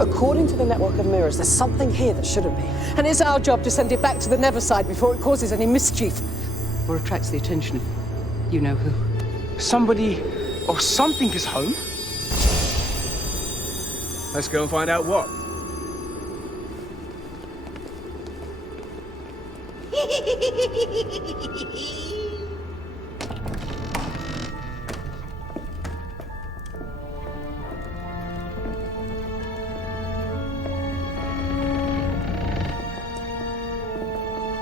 According to the network of mirrors, there's something here that shouldn't be. And it's our job to send it back to the Neverside before it causes any mischief. Or attracts the attention of you-know-who. Somebody or something is home? Let's go and find out what.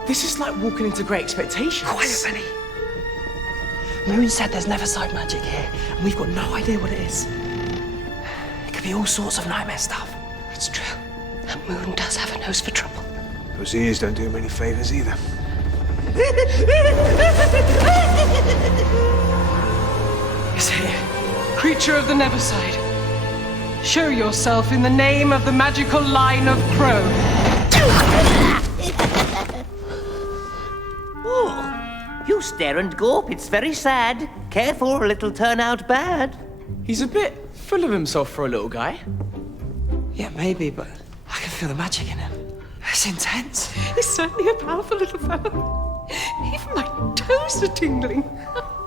This is like walking into Great Expectations. Quiet, Benny. Moon said there's Neverside magic here, and we've got no idea what it is. It could be all sorts of nightmare stuff. It's true. And Moon does have a nose for trouble. Those ears don't do him any favors either. It's here. Creature of the Neverside. Show yourself in the name of the magical line of Crow. You stare and gawp, it's very sad. Careful or it'll turn out bad. He's a bit full of himself for a little guy. Yeah, maybe, but I can feel the magic in him. It's intense. He's certainly a powerful little fellow. Even my toes are tingling.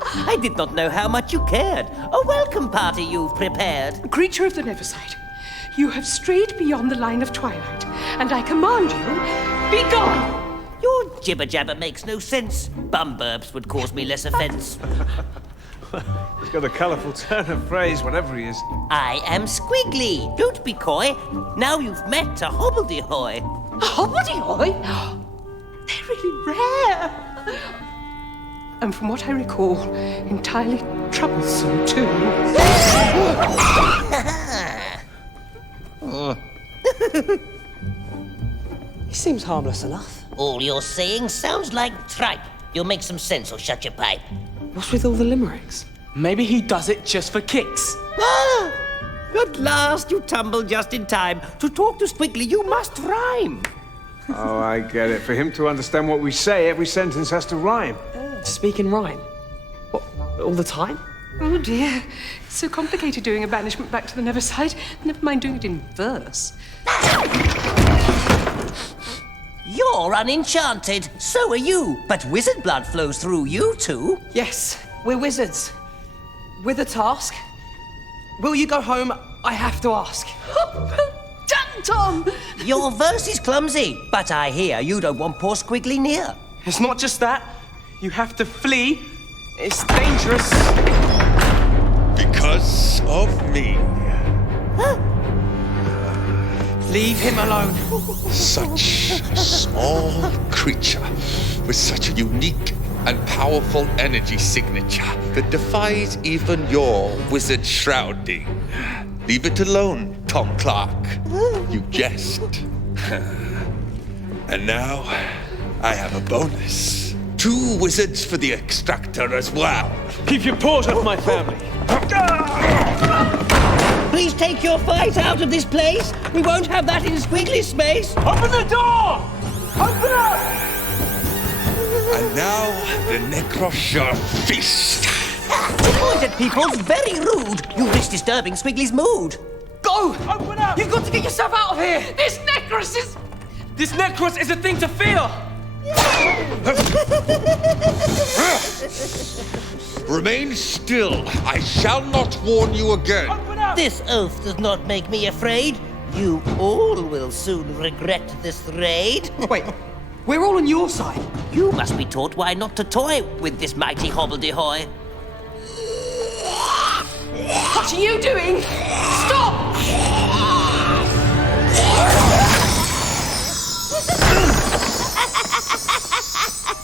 I did not know how much you cared. A welcome party you've prepared. Creature of the Neverside, you have strayed beyond the line of twilight, and I command you, be gone! Your jibber-jabber makes no sense. Bum burps would cause me less offence. He's got a colourful turn of phrase, whatever he is. I am Squiggly. Don't be coy. Now you've met a hobbledehoy. A hobbledehoy? They're really rare. And from what I recall, entirely troublesome, too. He seems harmless enough. All you're saying sounds like tripe. You'll make some sense or shut your pipe. What's with all the limericks? Maybe he does it just for kicks. Ah! At last you tumble just in time. To talk to Squiggly, you must rhyme. Oh, I get it. For him to understand what we say, every sentence has to rhyme. Speak in rhyme? What, all the time? Oh dear, it's so complicated doing a banishment back to the Neverside. Never mind doing it in verse. You're unenchanted. So are you. But wizard blood flows through you too. Yes, we're wizards. With a task. Will you go home? I have to ask. Done, Tom! Your verse is clumsy, but I hear you don't want poor Squiggly near. It's not just that. You have to flee. It's dangerous. Because of me. Leave him alone. Such a small creature with such a unique and powerful energy signature that defies even your wizard shrouding. Leave it alone, Tom Clark. You jest. And now, I have a bonus. 2 wizards for the extractor as well. Keep your paws off my family. Please take your fight out of this place. We won't have that in Squiggly's space. Open the door! Open up! And now, the Necrosure Feast. To point at people's very rude. You risk disturbing Squiggly's mood. Go! Open up! You've got to get yourself out of here! This Necros is... This Necros is a thing to fear! Remain still. I shall not warn you again. Open up! This oath does not make me afraid. You all will soon regret this raid. Wait, we're all on your side. You must be taught why not to toy with this mighty hobbledehoy. What are you doing? Stop!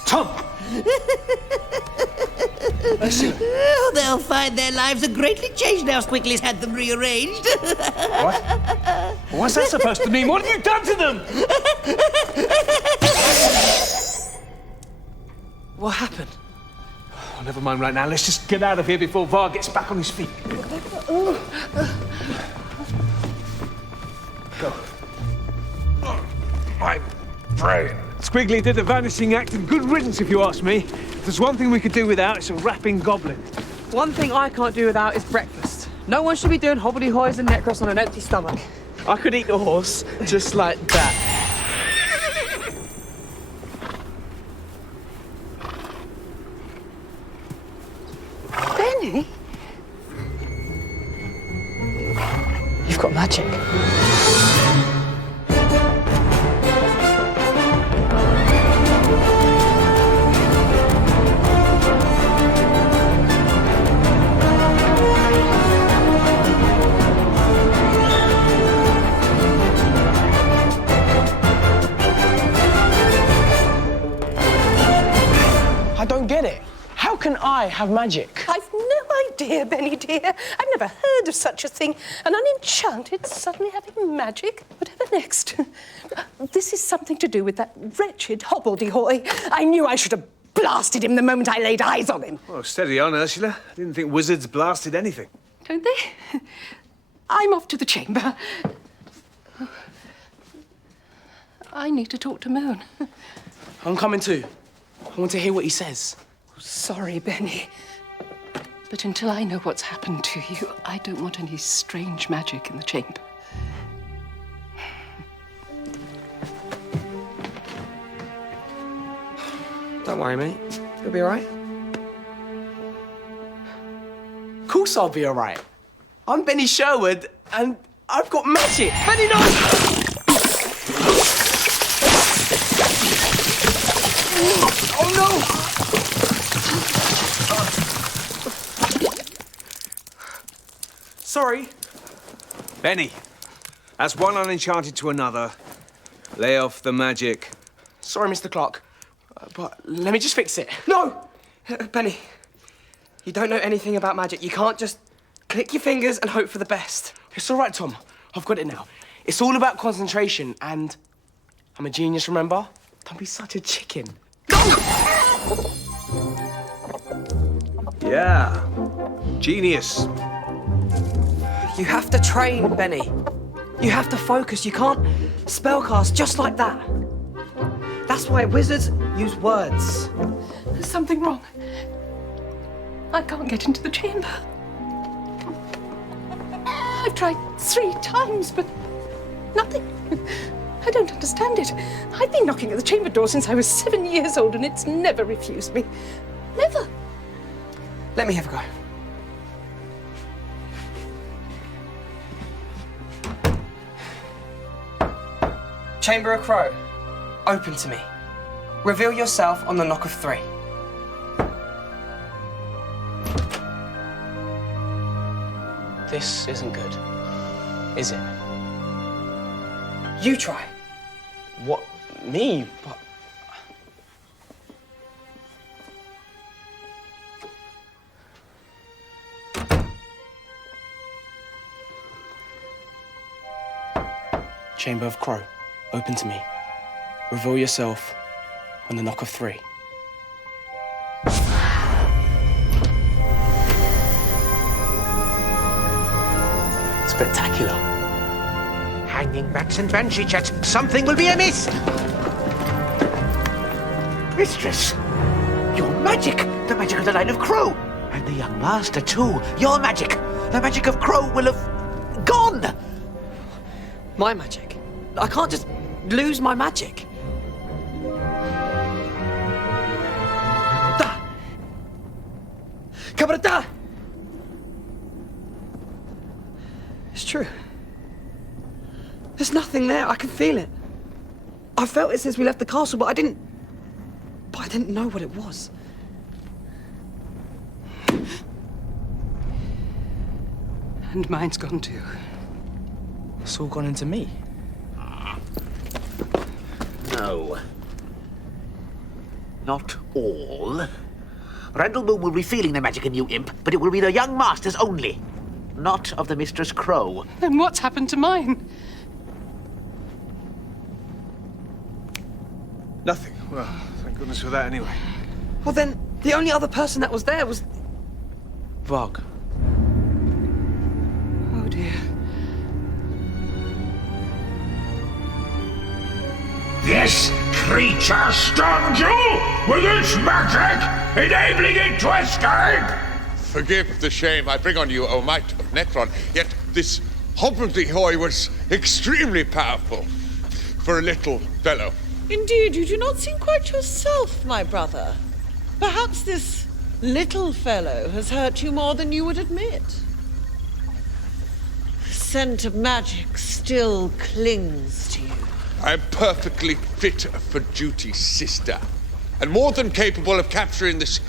Tom! Oh, they'll find their lives are greatly changed now Squiggly's had them rearranged. What? What's that supposed to mean? What have you done to them? What happened? Oh, never mind right now. Let's just get out of here before Var gets back on his feet. Go. My brain. Squiggly did the vanishing act, and good riddance if you ask me. If there's one thing we could do without, it's a rapping goblin. One thing I can't do without is breakfast. No one should be doing hobbledehoys and necros on an empty stomach. I could eat a horse just like that. Benny? You've got magic. I don't get it. How can I have magic? I've no idea, Benny dear. I've never heard of such a thing. An unenchanted suddenly having magic. Whatever next? This is something to do with that wretched hobbledehoy. I knew I should have blasted him the moment I laid eyes on him. Oh, steady on, Ursula. I didn't think wizards blasted anything. Don't they? I'm off to the chamber. I need to talk to Moon. I'm coming too. I want to hear what he says. Sorry, Benny. But until I know what's happened to you, I don't want any strange magic in the chamber. Don't worry, mate. You'll be all right. Of course I'll be all right. I'm Benny Sherwood, and I've got magic. Benny, no! Oh, no! Sorry. Benny, as one unenchanted to another, lay off the magic. Sorry, Mr. Clark, but let me just fix it. No! Benny, you don't know anything about magic. You can't just click your fingers and hope for the best. It's all right, Tom. I've got it now. It's all about concentration, and I'm a genius, remember? Don't be such a chicken. Yeah. Genius. You have to train, Benny. You have to focus. You can't spellcast just like that. That's why wizards use words. There's something wrong. I can't get into the chamber. I've tried 3 times, but nothing. I don't understand it. I've been knocking at the chamber door since I was 7 years old, and it's never refused me. Never. Let me have a go. Chamber of Crow, open to me. Reveal yourself on the knock of 3. This isn't good, is it? You try. What? Me? But... Chamber of Crow, open to me. Reveal yourself on the knock of 3. Spectacular. Hanging backs and banshee chats. Something will be amiss. Mistress, your magic. The magic of the Line of Crow. And the young master, too. Your magic. The magic of Crow will have gone. My magic? I can't just lose my magic. Da! Cabrita! It's true. There's nothing there. I can feel it. I felt it since we left the castle, but I didn't know what it was. And mine's gone too. It's all gone into me. No. Not all. Randall will be feeling the magic in you, imp, but it will be the young master's only. Not of the Mistress Crow. Then what's happened to mine? Nothing. Well, thank goodness for that anyway. Well, then, the only other person that was there was... Varg. Oh dear. This creature stunned you with its magic, enabling it to escape! Forgive the shame I bring on you, O might of Necron, yet this Hobbledehoy was extremely powerful for a little fellow. Indeed, you do not seem quite yourself, my brother. Perhaps this little fellow has hurt you more than you would admit. The scent of magic still clings to you. I am perfectly fit for duty, sister, and more than capable of capturing this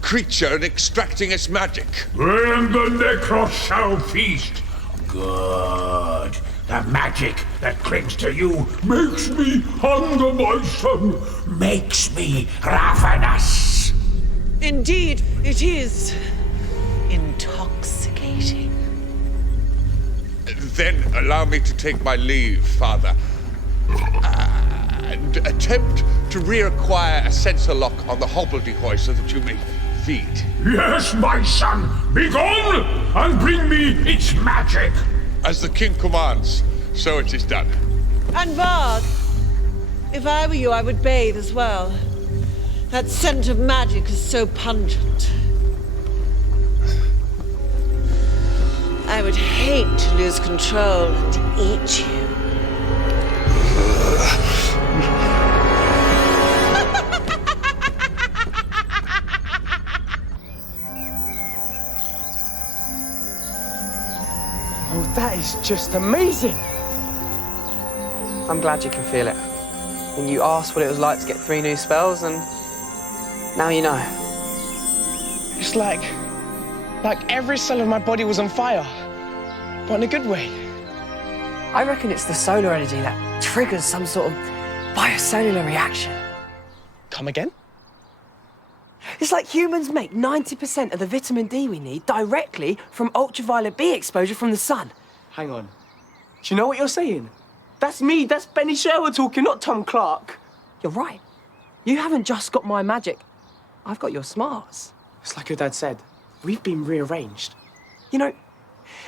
creature and extracting its magic. Then the Necros shall feast. Good. The magic that clings to you makes me hunger, my son. Makes me ravenous. Indeed, it is intoxicating. Then allow me to take my leave, Father, and attempt to reacquire a sensor lock on the Hobbledehoy so that you may feed. Yes, my son. Be gone and bring me its magic. As the king commands, so it is done. And Varg, if I were you, I would bathe as well. That scent of magic is so pungent. I would hate to lose control and eat you. Oh, that is just amazing. I'm glad you can feel it. And you asked what it was like to get 3 new spells, and now you know. It's like every cell of my body was on fire, but in a good way. I reckon it's the solar energy that triggers some sort of biocellular reaction. Come again? It's like humans make 90% of the vitamin D we need directly from ultraviolet B exposure from the sun. Hang on. Do you know what you're saying? That's me, that's Benny Sherwood talking, not Tom Clark. You're right. You haven't just got my magic. I've got your smarts. It's like your dad said. We've been rearranged. You know,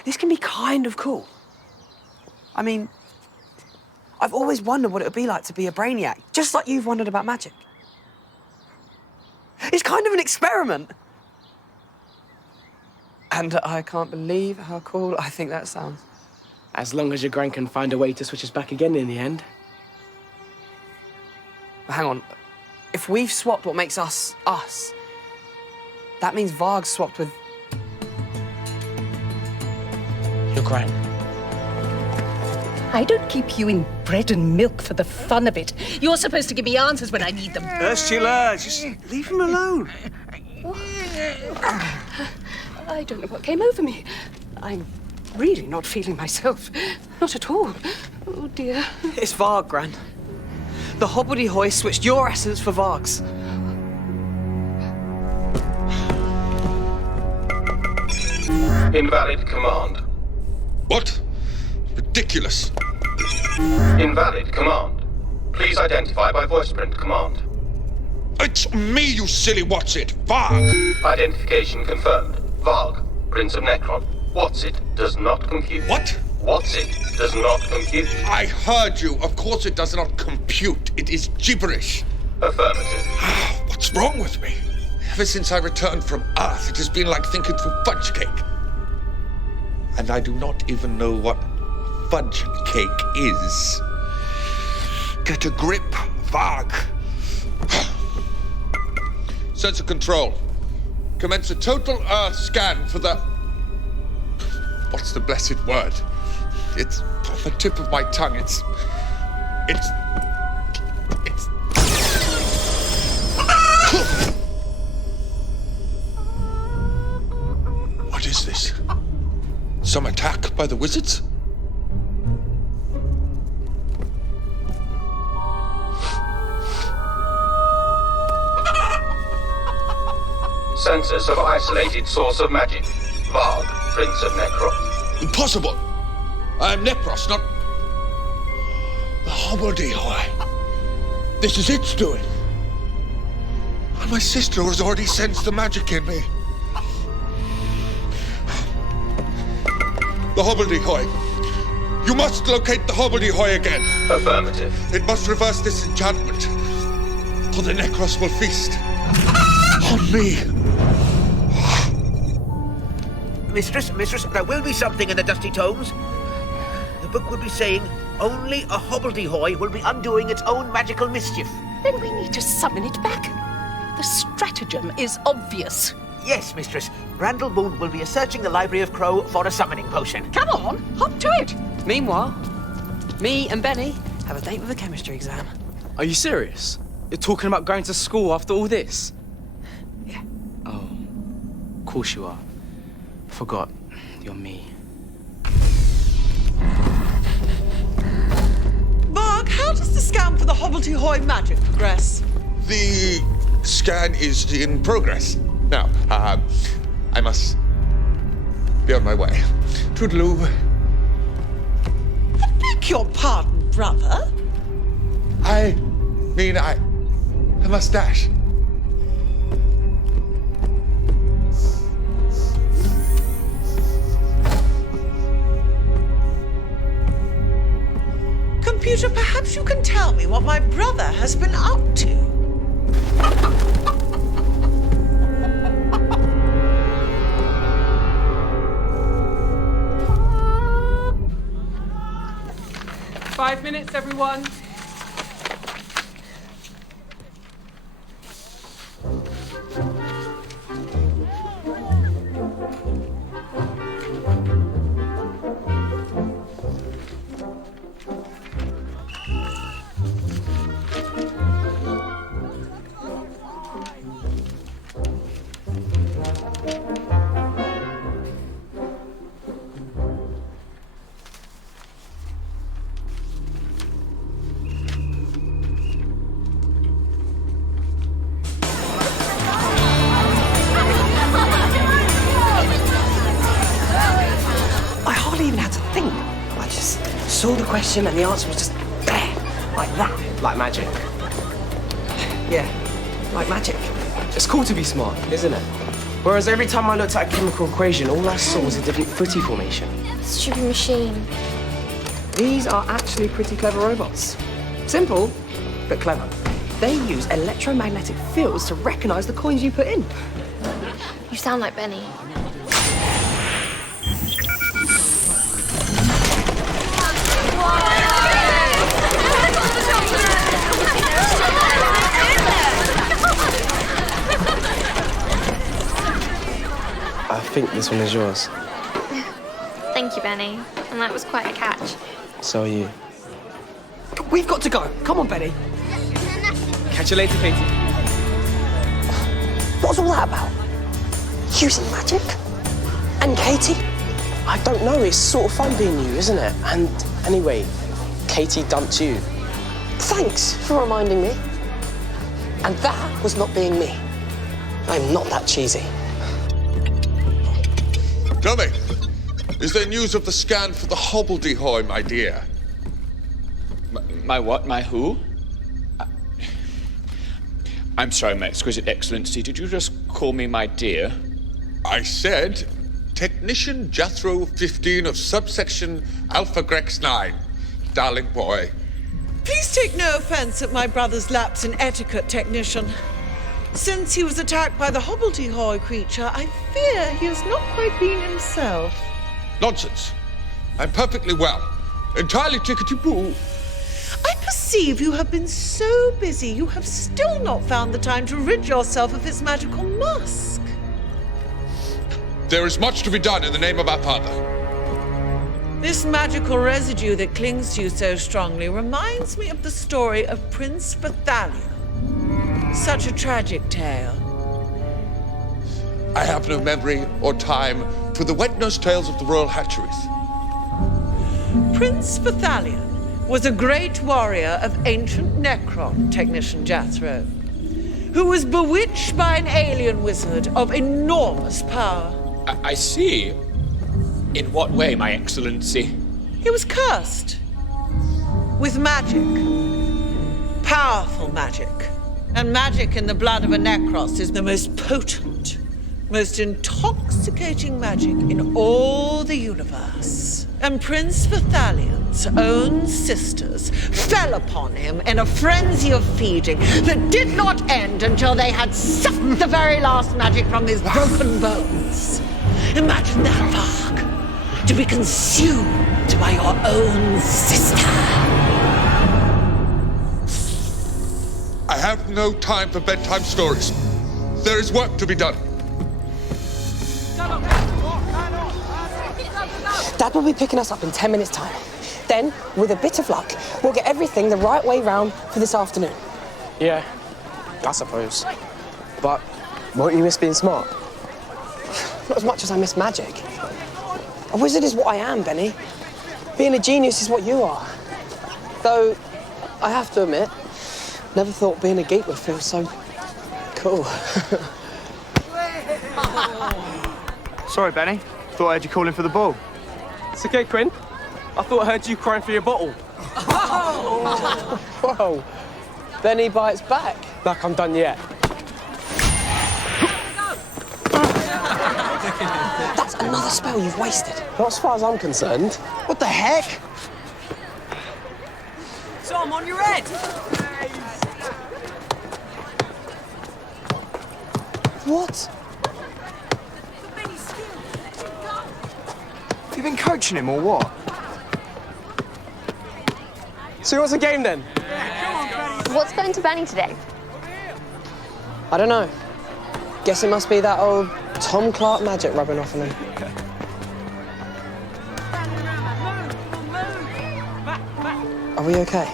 this can be kind of cool. I mean, I've always wondered what it would be like to be a brainiac, just like you've wondered about magic. It's kind of an experiment. And I can't believe how cool I think that sounds. As long as your gran can find a way to switch us back again in the end. But hang on. If we've swapped what makes us, us, that means Varg swapped with... Your gran. I don't keep you in bread and milk for the fun of it. You're supposed to give me answers when I need them. Ursula, just leave him alone. I don't know what came over me. I'm really not feeling myself. Not at all. Oh, dear. It's Varg, Gran. The Hobbledehoy switched your essence for Varg's. Invalid command. What? Ridiculous. Invalid command. Please identify by voice print command. It's me, you silly what's-it, Varg! Identification confirmed. Varg, Prince of Necron. What's-it does not compute. What? What's-it does not compute. I heard you. Of course it does not compute. It is gibberish. Affirmative. What's wrong with me? Ever since I returned from Earth, it has been like thinking through fudge cake. And I do not even know what fudge cake is. Get a grip, Varg. Sensor control. Commence a total Earth scan for the... What's the blessed word? It's on the tip of my tongue. It's... What is this? Some attack by the wizards? Sensors have isolated source of magic. Varg, Prince of Necron. Impossible! I am Necros, not... the Hobbledehoy. This is its doing. And my sister has already sensed the magic in me. The Hobbledehoy. You must locate the Hobbledehoy again. Affirmative. It must reverse this enchantment, or the Necros will feast on me. Mistress, there will be something in the dusty tomes. book would be saying only a hobbledehoy will be undoing its own magical mischief. Then we need to summon it back. The stratagem is obvious. Yes, Mistress. Randall Moon will be searching the Library of Crow for a summoning potion. Come on, hop to it. Meanwhile, me and Benny have a date with a chemistry exam. Are you serious? You're talking about going to school after all this? Yeah. Oh, of course you are. Forgot. You're me. Varg, how does the scan for the hobbledehoy magic progress? The scan is in progress. Now, I must be on my way. Toodaloo. I beg your pardon, brother. I must dash. Computer, perhaps you can tell me what my brother has been up to. Five minutes, everyone. I hardly even had to think. I just saw the question and the answer was just there, like that. Like magic. Yeah, like magic. It's cool to be smart, isn't it? Whereas every time I looked at a chemical equation, all I saw was a different footy formation. Stupid machine. These are actually pretty clever robots. Simple, but clever. They use electromagnetic fields to recognize the coins you put in. You sound like Benny. I think this one is yours. Thank you, Benny. And that was quite a catch. So are you. We've got to go. Come on, Benny. Catch you later, Katie. What's all that about? Using magic? And Katie? I don't know, it's sort of fun being you, isn't it? And anyway, Katie dumped you. Thanks for reminding me. And that was not being me. I'm not that cheesy. Tell me, is there news of the scan for the hobbledehoy, my dear? My what? My who? I'm sorry, my exquisite excellency. Did you just call me my dear? I said Technician Jethro 15 of subsection Alpha Grex 9. Darling boy. Please take no offense at my brother's lapse in etiquette, Technician. Since he was attacked by the hobbledehoy creature, I fear he has not quite been himself. Nonsense. I'm perfectly well. Entirely tickety-boo. I perceive you have been so busy you have still not found the time to rid yourself of its magical musk. There is much to be done in the name of our father. This magical residue that clings to you so strongly reminds me of the story of Prince Barthalion. Such a tragic tale. I have no memory or time for the wet-nose tales of the royal hatcheries. Prince Barthalion was a great warrior of ancient Necron, Technician Jethro, who was bewitched by an alien wizard of enormous power. I see. In what way, my excellency? He was cursed with magic. Powerful magic. And magic in the blood of a Necros is the most potent, most intoxicating magic in all the universe. And Prince Barthalion's own sisters fell upon him in a frenzy of feeding that did not end until they had sucked the very last magic from his broken bones. Imagine that, Varg. To be consumed by your own sister. I have no time for bedtime stories. There is work to be done. Dad will be picking us up in 10 minutes' time. Then, with a bit of luck, we'll get everything the right way round for this afternoon. Yeah, I suppose. But won't you miss being smart? Not as much as I miss magic. A wizard is what I am, Benny. Being a genius is what you are. Though, I have to admit, never thought being a geek would feel so cool. Sorry, Benny. Thought I heard you calling for the ball. It's okay, Quinn. I thought I heard you crying for your bottle. Whoa. Benny bites back. Like I'm done yet. That's another spell you've wasted. Not as far as I'm concerned. What the heck? Tom, on your head! What? Have you been coaching him or what? So what's the game then? What's going to Benny today? I don't know. Guess it must be that old Tom Clark magic rubbing off on him. Are we okay?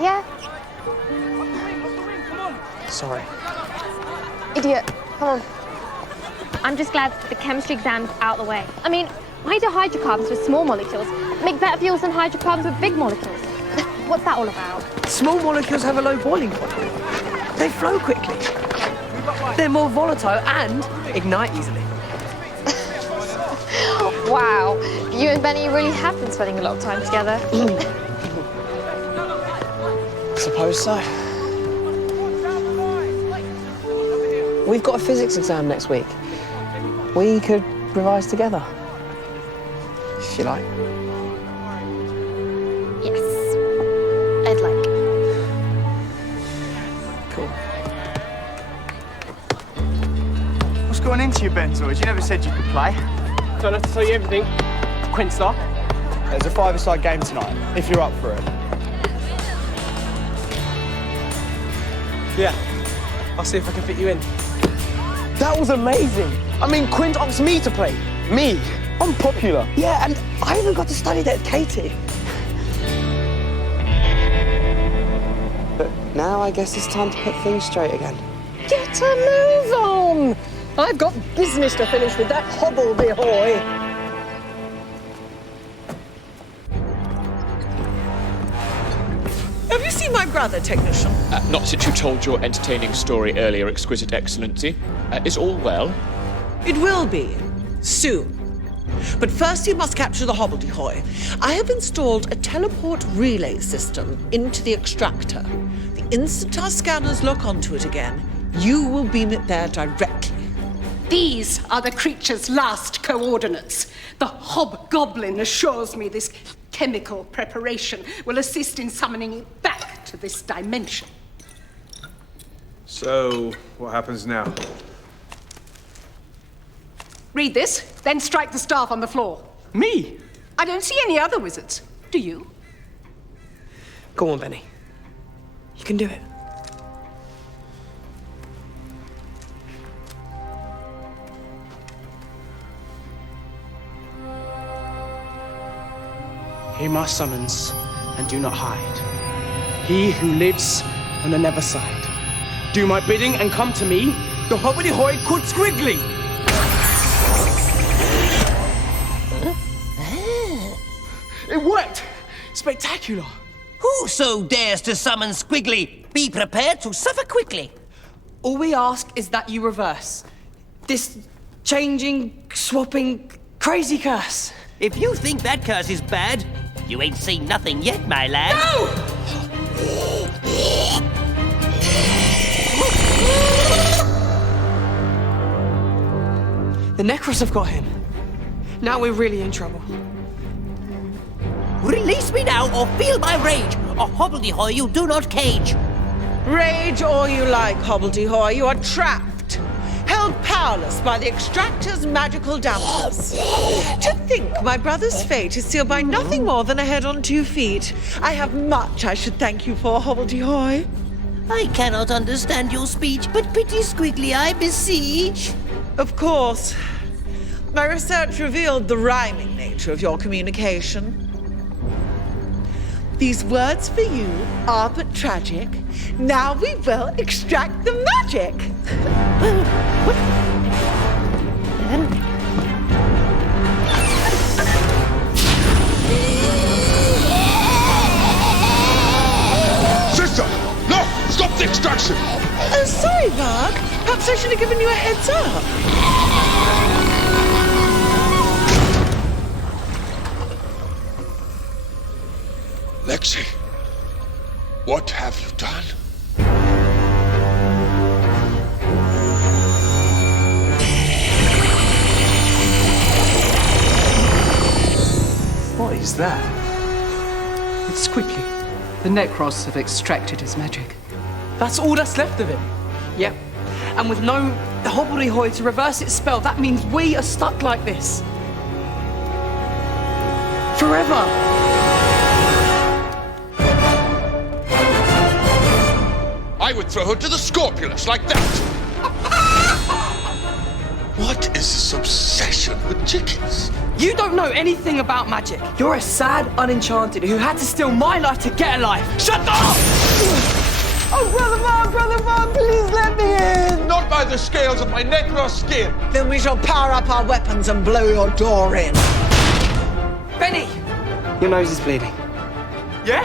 Yeah. Sorry. Idiot. Come on. I'm just glad the chemistry exam's out of the way. I mean, why do hydrocarbons with small molecules make better fuels than hydrocarbons with big molecules? What's that all about? Small molecules have a low boiling point. They flow quickly. They're more volatile and ignite easily. Wow. You and Benny really have been spending a lot of time together. Suppose so. We've got a physics exam next week. We could revise together. If you like. Yes. I'd like. Cool. What's going into your Benzoids? You never said you could play. Don't have to tell you everything. Quinstar. There's a five-a-side game tonight, if you're up for it. Yeah. I'll see if I can fit you in. That was amazing. I mean, Quint asked me to play. Me. I'm popular. Yeah, and I even got to study that at Katie. But now I guess it's time to put things straight again. Get a move on! I've got business to finish with that hobbledehoy. Have you seen my brother, Technician? Not since you told your entertaining story earlier, Exquisite Excellency. Is all well? It will be. Soon. But first you must capture the hobbledehoy. I have installed a teleport relay system into the extractor. The instant our scanners lock onto it again, you will beam it there directly. These are the creature's last coordinates. The hobgoblin assures me this chemical preparation will assist in summoning it back to this dimension. So, what happens now? Read this, then strike the staff on the floor. Me? I don't see any other wizards. Do you? Go on, Benny. You can do it. Hear my summons and do not hide. He who lives on the nether side. Do my bidding and come to me, the hobbledehoy called Squiggly. It worked! Spectacular! Whoso dares to summon Squiggly, be prepared to suffer quickly. All we ask is that you reverse this changing, swapping, crazy curse. If you think that curse is bad, you ain't seen nothing yet, my lad. No! The Necros have got him. Now we're really in trouble. Release me now or feel my rage. A hobbledehoy you do not cage. Rage all you like, hobbledehoy. You are trapped. Held held powerless by the extractor's magical dampers. To think my brother's fate is sealed by nothing more than a head on 2 feet. I have much I should thank you for, Hobbledehoy. I cannot understand your speech, but pretty Squiggly, I beseech. Of course. My research revealed the rhyming nature of your communication. These words for you are but tragic. Now we will extract the magic. Sister! No! Stop the extraction! Sorry, Varg. Perhaps I should have given you a heads up. Lexi, what have you done? What is that? It's Squiggly. The Necros have extracted his magic. That's all that's left of him. Yep. And with no Hobbledehoy to reverse its spell, that means we are stuck like this. Forever. I would throw her to the Scorpulus like that! What is this obsession with chickens? You don't know anything about magic. You're a sad unenchanted who had to steal my life to get a life. Shut up! Oh, Brother Varg, please let me in! Not by the scales of my Necros skin! Then we shall power up our weapons and blow your door in. Benny! Your nose is bleeding. Yeah?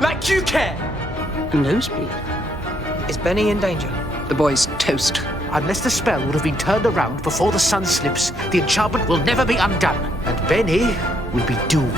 Like you care! Nosebleed? Is Benny in danger? The boy's toast. Unless the spell would have been turned around before the sun slips, the enchantment will never be undone, and Benny will be doomed.